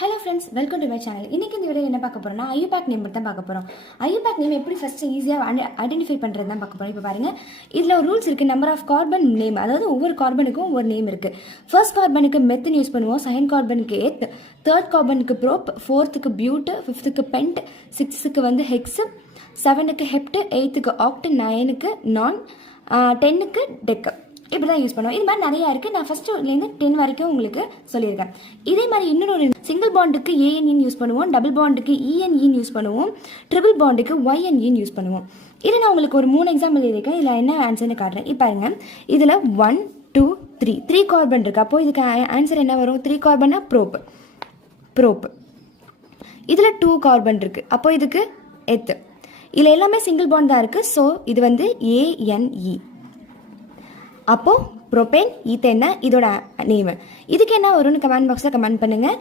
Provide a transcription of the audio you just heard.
Hello friends, welcome to my channel. இன்றைக்கி இந்த video என்ன பார்க்க போகிறோம்னா ஐயூபேக் நேம் தான் பார்க்க போகிறோம். ஐயூபேக் நேம் எப்படி ஃபஸ்ட்டு ஈஸியாக ஐடென்டிஃபை பண்ணுறது தான் பார்க்க போகிறோம். இப்போ பாருங்கள், இதில் ஒரு ரூல்ஸ் இருக்குது. நம்பர் ஆஃப் கார்பன் நேம், அதாவது ஒவ்வொரு கார்பனுக்கும் ஒவ்வொரு நேம் இருக்குது. ஃபர்ஸ்ட் கார்பனுக்கு மெத்துன்னு யூஸ் பண்ணுவோம், செகண்ட் கார்பனுக்கு எத், தேர்ட் கார்பனுக்கு ப்ரோப், ஃபோர்த்துக்கு பியூட்டு, ஃபிஃப்த்துக்கு பென்ட், சிக்ஸ்த்துக்கு வந்து ஹெக்ஸு, செவனுக்கு ஹெப்ட்டு, எயித்துக்கு ஆக்டு, நைனுக்கு நான், டென்னுக்கு டெக்கு. இப்படி தான் யூஸ் பண்ணுவோம். இது மாதிரி நிறையா இருக்குது. நான் ஃபஸ்ட்டுலேருந்து 10 வரைக்கும் உங்களுக்கு சொல்லியிருக்கேன். இதே மாதிரி இன்னொரு சிங்கிள் பாண்டுக்கு ஏஎன்இன்னு யூஸ் பண்ணுவோம், டபுள் பாண்டுக்கு இஎன்இன்னு யூஸ் பண்ணுவோம், ட்ரிபிள் பாண்டுக்கு ஒய்என்இன்னு யூஸ் பண்ணுவோம். இதில் நான் உங்களுக்கு ஒரு 3 எக்ஸாம்பிள் எழுதியிருக்கேன். இதில் என்ன ஆன்சர்னு காட்டுறேன். இப்போ பாருங்க, இதில் 1 2 3 கார்பன் இருக்குது. அப்போது இதுக்கு ஆன்சர் என்ன வரும்? 3 கார்பன்னா ப்ரோப். இதில் 2 கார்பன் இருக்குது. அப்போது இதுக்கு எத்து. இதில் எல்லாமே சிங்கிள் பாண்ட் தான் இருக்குது. ஸோ இது வந்து ஏஎன்இ. அப்போது ப்ரோபேன், ஈத்தேன் தான் இதோட நேம். இதுக்கு என்ன வரும்னு கமெண்ட் பாக்ஸில் கமெண்ட் பண்ணுங்கள்.